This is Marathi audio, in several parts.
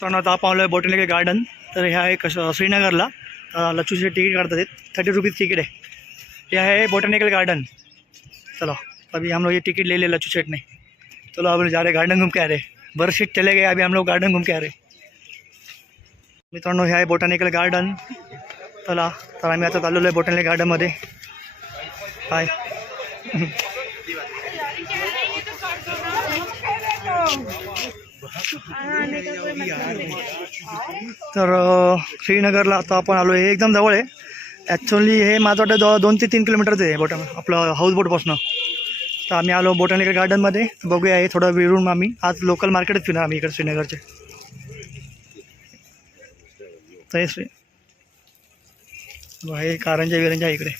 तर आता आपण आलो आहे बॉटॅनिकल गार्डन. तर हे आहे श्रीनगरला. लच्छूचे तिकीट काढतात. 30 रुपीज़ टिकट है. ये है बॉटैनिकल गार्डन. चलो अभी हम लोग ये टिकट ले ले लच्छू सेट ने. चलो अब जा रहे गार्डन घूम के आ रहे. बरशीट चले गए, अभी हम लोग गार्डन घूम के आ रहे. मित्रांनो हे आहे बॉटॅनिकल गार्डन. चला तर आम्ही आता चाललेलो आहे बॉटॅनिकल गार्डनमध्ये. हाय तर श्रीनगरला आता आपण आलो आहे. एकदम जवळ आहे ॲक्च्युअली. हे माझं वाटतं 2 ते 3 किलोमीटरचं आहे आपलं हाऊसबोटपासून. तर आम्ही आलो बॉटॅनिकल गार्डनमध्ये. बघूया हे थोडं फिरून आम्ही आज लोकल मार्केटच फिरणार आम्ही इकडे श्रीनगरचे. तर हे कारंजा विरंजा इकडे.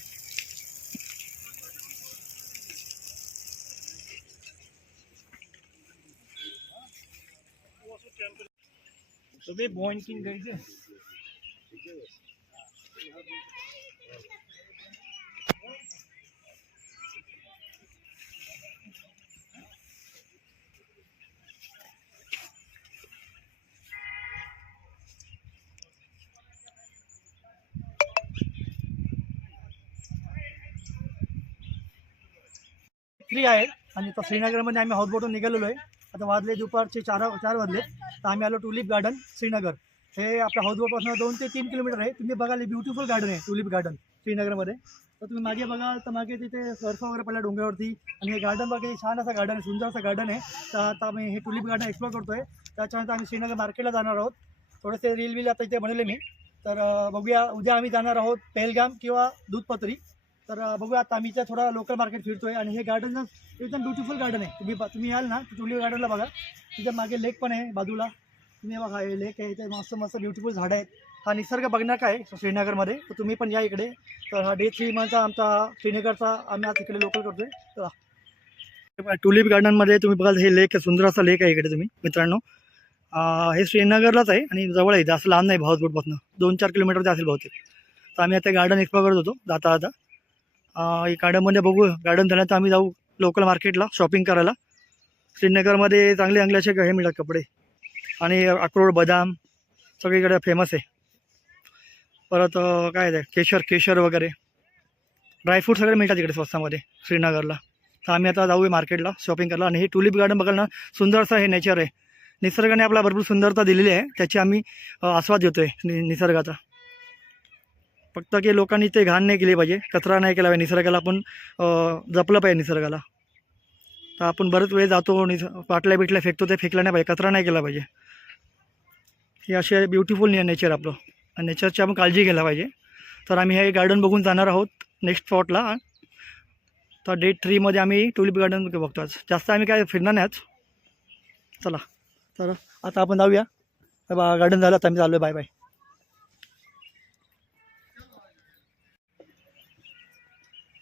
फ्री आहे. आणि तर श्रीनगरमध्ये आम्ही हाऊसबोटून निघालेलो आहे. आता वाजले दुपारचे 4 वाजले. तर आम्ही आलो टुलिप गार्डन श्रीनगर. हे आपल्या हाऊसबोटपासून 2 ते 3 किलोमीटर आहे. तुम्ही बघाल ब्युटिफुल गार्डन आहे टुलिप गार्डन श्रीनगरमध्ये. तर तुम्ही मागे बघाल तर मागे तिथे बर्फ वगैरे पडला डोंगरावरती. आणि हे गार्डन बघा, छान असा गार्डन आहे, सुंदर असं गार्डन आहे. तर आता आम्ही हे टुलिप गार्डन एक्सप्लोर करतो आहे. त्याच्यानंतर आम्ही श्रीनगर मार्केटला जाणार आहोत. थोडेसे रील आता इथे बनवले मी. तर बघूया उद्या आम्ही जाणार आहोत पहलगाम किंवा दूधपत्री. तर बघूया आता आम्ही इथे थोडा लोकल मार्केट फिरतोय. आणि हे गार्डन एकदम ब्युटिफुल गार्डन आहे. तुम्ही याल ना टुलिप गार्डनला बघा. तिथे मागे लेक पण आहे बाजूला. तुम्ही बघा हे लेक आहे. इथे मस्त मस्त ब्युटिफुल झाडं आहेत. हा निसर्ग बघण्याचा आहे श्रीनगरमध्ये. तर तुम्ही पण या इकडे. तर हा डे 3 मंथचा आमचा श्रीनगरचा आम्ही आज इकडे लोकल करतोय. तर टुलिप गार्डनमध्ये तुम्ही बघाल हे लेक आहे, सुंदर असा लेक आहे इकडे. तुम्ही मित्रांनो हे श्रीनगरलाच आहे आणि जवळ आहे, जास्त लांब नाही. हाऊसबोटपासून 2-4 किलोमीटरचे असेल बहुतेक. तर आम्ही आता गार्डन एक्सप्लोर करत होतो जाता आता. गार्डनमध्ये बघू. गार्डन झाल्यानंतर आम्ही जाऊ लोकल मार्केटला शॉपिंग करायला. श्रीनगरमध्ये चांगले असे हे मिळतात कपडे. आणि अक्रोड बदाम सगळीकडे फेमस आहे. परत काय आहे केशर वगैरे ड्रायफ्रूट सगळे मिळतात इकडे स्वस्तामध्ये श्रीनगरला. तर आम्ही आता जाऊया मार्केटला शॉपिंग करायला. आणि हे टुलिप गार्डन बघायला ना सुंदर असं हे नेचर आहे. निसर्गाने आपला भरपूर सुंदरता दिलेली आहे. त्याची आम्ही आस्वाद घेतो आहे निसर्गाचा. फक्त की लोकांनी ते घाण नाही केली पाहिजे, कचरा नाही केला पाहिजे. निसर्गाला आपण जपलं पाहिजे निसर्गाला. तर आपण बरेच वेळ जातो बाटल्या बिटल्या फेकतो, ते फेकलं नाही पाहिजे, कचरा नाही केला पाहिजे. हे असे ब्युटिफुल नेचर आपलं. आणि नेचरची आपण काळजी घ्यायला पाहिजे. तर आम्ही हे गार्डन बघून जाणार आहोत नेक्स्ट स्पॉटला. तर डे 3 आम्ही टुलिप गार्डन बघतो आज. जास्त आम्ही काय फिरणार नाही आज. चला तर आता आपण जाऊया. गार्डन झालं आता आम्ही चालू आहे. Bye bye.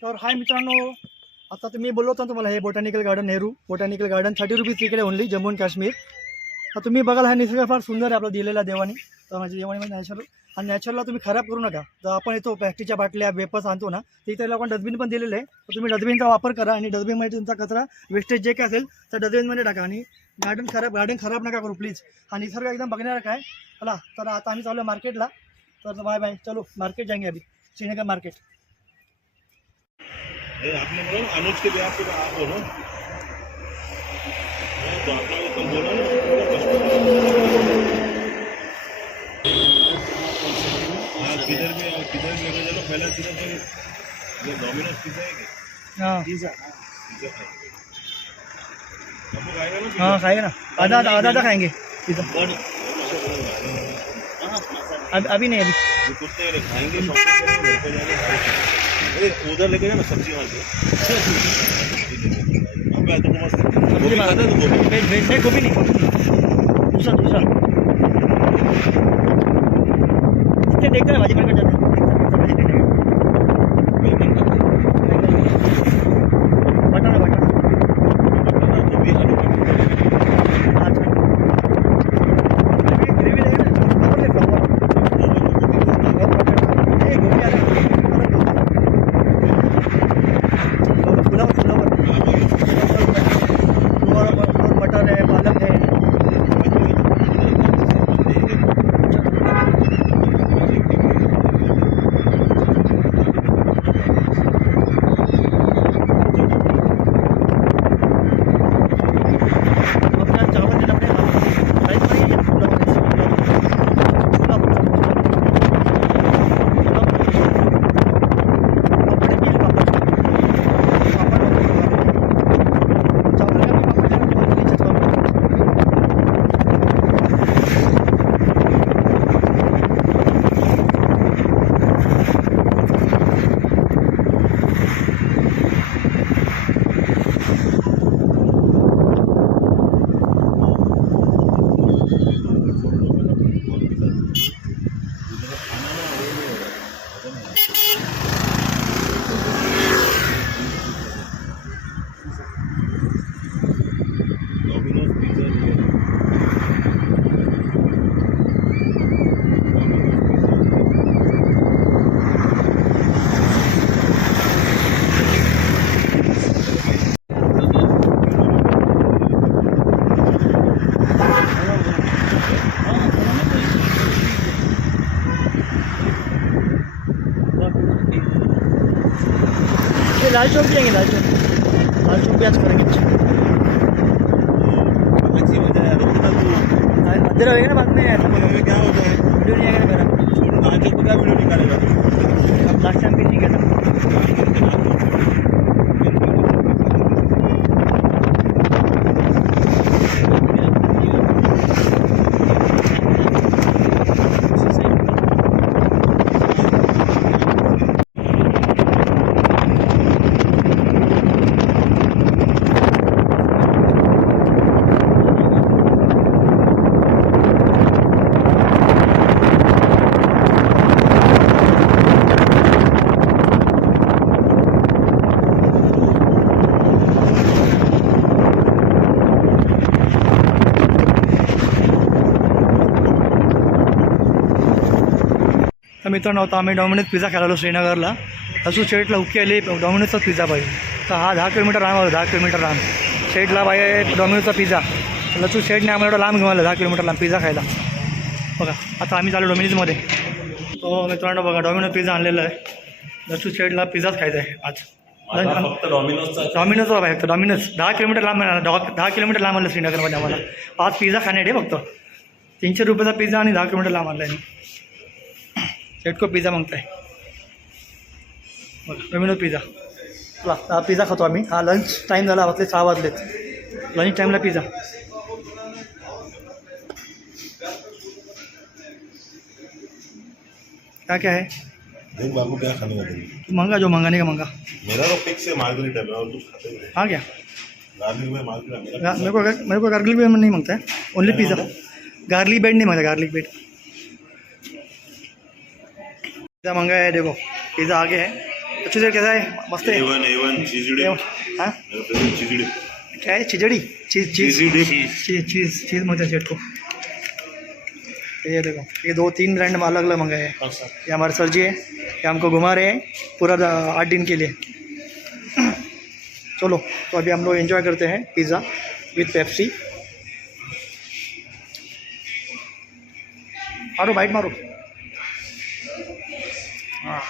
तर हाय मित्रांनो, आता तुम्ही बोललो होता तुम्हाला हे botanical garden, Nehru botanical garden 30 rupees तिकडे ओनली, जम्मू अँड काश्मीर. तर तुम्ही बघाल हा निसर्ग फार सुंदर आहे आपला दिलेला देवाने. तर माझ्या देवाने नॅचरल. आणि नॅचरलला तुम्ही खराब करू नका. तर आपण येतो प्लॅस्टिकच्या बाटल्या वेपर्स आणतो ना, तिथे लोकांना डस्टबिन पण दिलेलं आहे. तर तुम्ही डस्टबिनचा वापर करा. आणि डस्टबिनमध्ये तुमचा कचरा वेस्टेज जे काय असेल तर डस्टबिनमध्ये टाका. आणि गार्डन खराब नका करू प्लीज. हा निसर्ग एकदम बघण्यासारखा आहे. चला तर आता आम्ही चालू मार्केटला. तर बाय बाय. चलो मार्केट जाएंगे अभी, श्रीनगर मार्केट. आपने बोला ना अनुज के ब्याह पे आप बोलो तो आपने तुम बोलो ना किधर में लेके चलो. पहला किधर पर ये डोमिनोज पिज़्ज़ा है क्या? हाँ पिज़्ज़ा आपको खाएगा ना? हाँ खाएगा ना. आधा खाएंगे पिज़्ज़ा. अभी नहीं. अभी कुत्ते खाएंगे शॉपिंग करेंगे घर पे जाके. उधर लेके जाना सब्जी वाले. तो मस्त गोभी खाता है. तो गोभी नहीं दूसरा इतने देखते हैं भाजी मार्केट जाते हैं. लाल चौक भी जाएंगे, लाल चौक भी आज करेंगे। अच्छी मजा है, रुकना तू अंधेरा होएगा ना बाद में, ऐसा में क्या होता है, वीडियो नहीं आएगा ना मेरा। छोड़ लाल चौक का वीडियो निकालेगा तू। अब लास्ट टाइम भी नहीं गया था। तर मित्रांनो आता आम्ही डॉमिनोज पिझ्झा खायला आलो श्रीनगरला. तसू शेटला उकी आली डॉमिनोजचाच पिझ्झा पाहिजे. तर हा 10 किलोमीटर लांब आलो, 10 किलोमीटर लांब शेटला पाहिजे डॉमिनोजचा पिझ्झा. लचू शेटने आम्हाला एवढा लांब घेऊन आला 10 किलोमीटर लांब पिझ्झा खायला. बघा आता आम्ही चालू डॉमिनोजमध्ये. तो मित्रांनो बघा डॉमिनोज पिझ्झा आणलेला आहे. लचू शेटला पिझ्झाच खायचा आहे आज. फक्त डॉमिनोजचा पाहिजे फक्त डॉमिनोज. 10 किलोमीटर लांब 10 किलोमीटर लांब आलं श्रीनगरमध्ये आम्हाला. आज पिझ्झा खाण्यासाठी फक्त 300 रुपयाचा पिझ्झा आणि 10 किलोमीटर लांब आणला आहे. शेट को पिझ्झा मागताय डॉमिनोज पिझ्झा. चला हा पिझ्झा खातो आम्ही. हा लंच टाईम झाला, वाजले 6 वाजलेत. लंच टाईमला पिझ्झा. क्या क्या है देख बाबू क्या खाने का तेरे, तू मंगा जो मंगाने का मंगा. मेरा तो फिक्स है मार्गरीटा में, और कुछ खाते नहीं. हाँ क्या गार्लिक में मार्गरीटा मेरा मेरे को गार्लिक ब्रेड नहीं मांगता है, ओनली पिज़्ज़ा. गार्लिक ब्रेड नहीं मांगता, गार्लिक ब्रेड. पिज़्ज़ा मंगा है, देखो पिज़्ज़ा आगे है. अच्छी से कैसा है, मस्त है. A1 चीजड़ी. हाँ मेरा फेवरेट चीजड़ी. क्या है चिजड़ी, चीज़ मंगता है सेट को. ये देखो ये 2-3 ब्रांड में अलग अलग मंगाए हैं. ये हमारे सर जी है, ये हमको घुमा रहे हैं पूरा 8 दिन के लिए. चलो तो अभी हम लोग एंजॉय करते हैं पिज़्ज़ा विथ पेप्सी. मारो बाइट मारो. हाँ